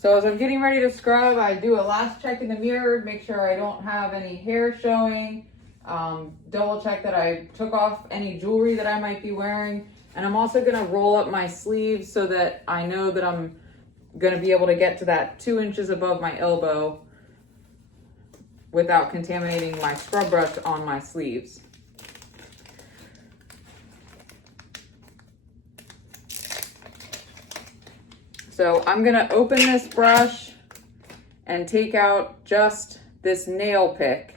So as I'm getting ready to scrub, I do a last check in the mirror, make sure I don't have any hair showing, double check that I took off any jewelry that I might be wearing. And I'm also gonna roll up my sleeves so that I know that I'm gonna be able to get to that 2 inches above my elbow without contaminating my scrub brush on my sleeves. So I'm gonna open this brush and take out just this nail pick.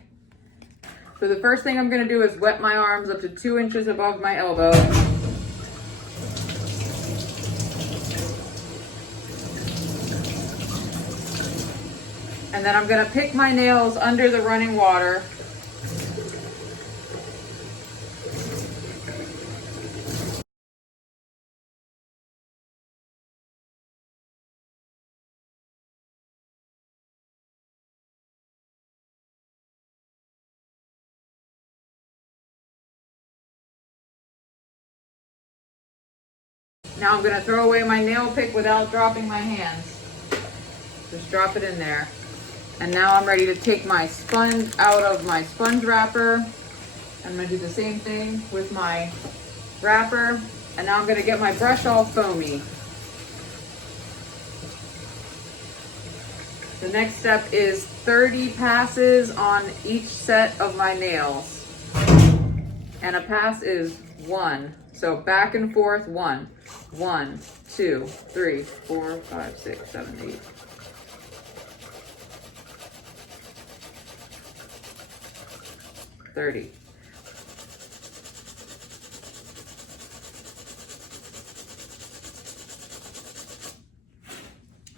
So the first thing I'm gonna do is wet my arms up to 2 inches above my elbow. And then I'm gonna pick my nails under the running water. Now I'm gonna throw away my nail pick without dropping my hands. Just drop it in there. And now I'm ready to take my sponge out of my sponge wrapper. I'm gonna do the same thing with my wrapper. And now I'm gonna get my brush all foamy. The next step is 30 passes on each set of my nails. And a pass is 1. So back and forth, 1. 1, 2, 3, 4, 5, 6, 7, 8. $30.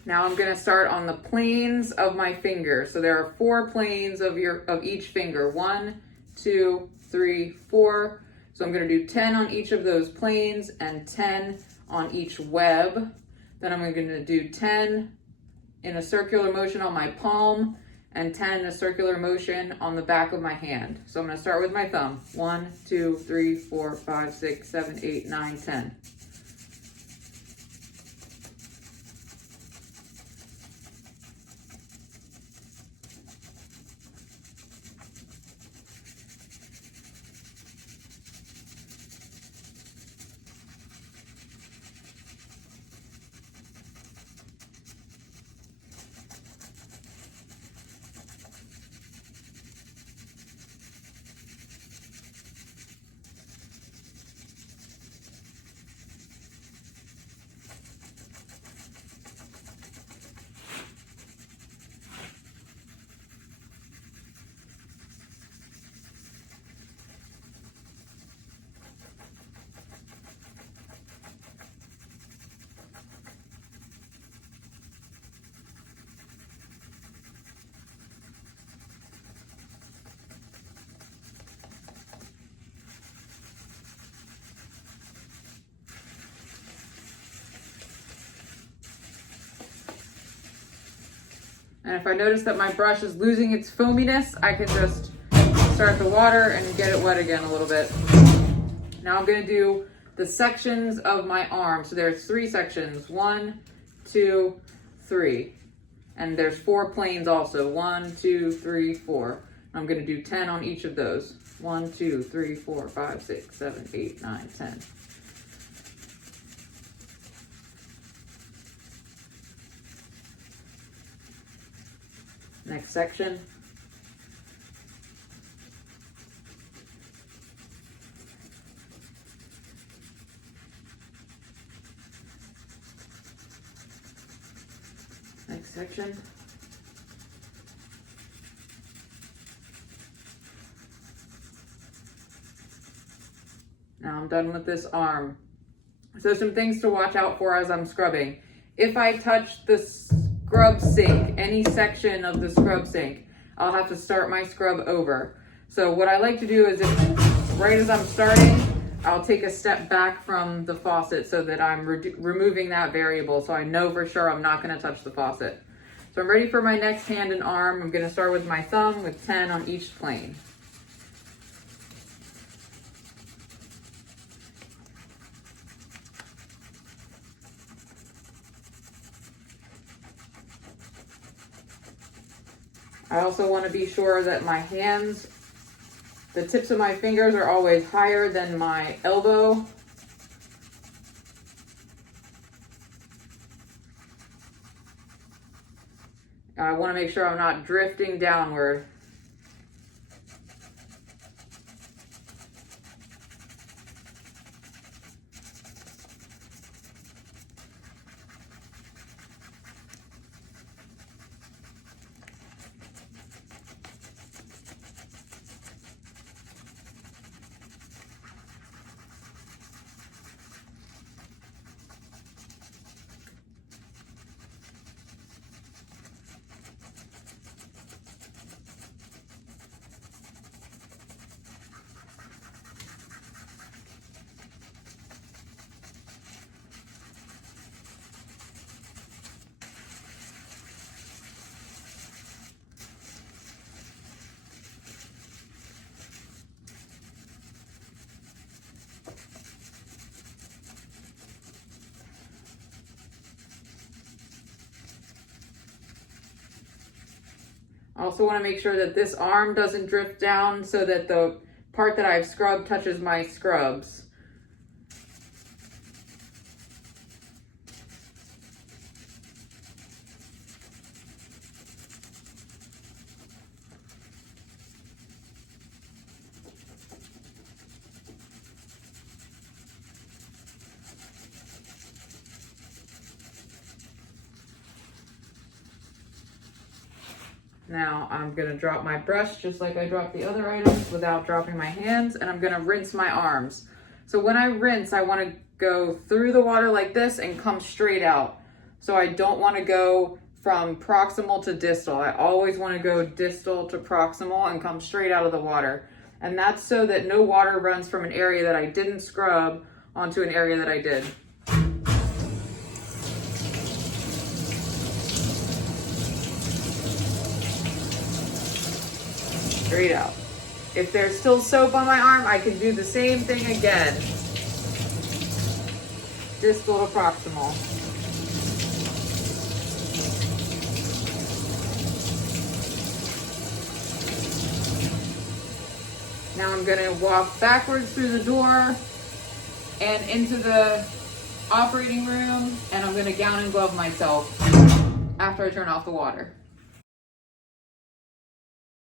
Now I'm going to start on the planes of my finger. So there are 4 planes of each finger. 1, 2, 3, 4. So I'm going to do 10 on each of those planes and 10 on each web. Then I'm going to do 10 in a circular motion on my palm and 10 in a circular motion on the back of my hand. So I'm going to start with my thumb. 1, 2, 3, 4, 5, 6, 7, 8, 9, 10. And if I notice that my brush is losing its foaminess, I can just start the water and get it wet again a little bit. Now I'm gonna do the sections of my arm. So there's 3 sections, 1, 2, 3. And there's 4 planes also, 1, 2, 3, 4. I'm gonna do 10 on each of those. 1, 2, 3, 4, 5, 6, 7, 8, 9, 10. Next section. Next section. Now I'm done with this arm. So some things to watch out for as I'm scrubbing. If I touch the scrub sink, any section of the scrub sink, I'll have to start my scrub over. So what I like to do is right as I'm starting, I'll take a step back from the faucet so that I'm removing that variable so I know for sure I'm not going to touch the faucet. So I'm ready for my next hand and arm. I'm going to start with my thumb with 10 on each plane. I also want to be sure that my hands, the tips of my fingers are always higher than my elbow. I want to make sure I'm not drifting downward. I also want to make sure that this arm doesn't drift down so that the part that I've scrubbed touches my scrubs. Now I'm gonna drop my brush just like I dropped the other items without dropping my hands, and I'm gonna rinse my arms. So when I rinse, I wanna go through the water like this and come straight out. So I don't wanna go from proximal to distal. I always wanna go distal to proximal and come straight out of the water. And that's so that no water runs from an area that I didn't scrub onto an area that I did. Straight out. If there's still soap on my arm, I can do the same thing again. Distal to proximal. Now I'm gonna walk backwards through the door and into the operating room, and I'm gonna gown and glove myself after I turn off the water.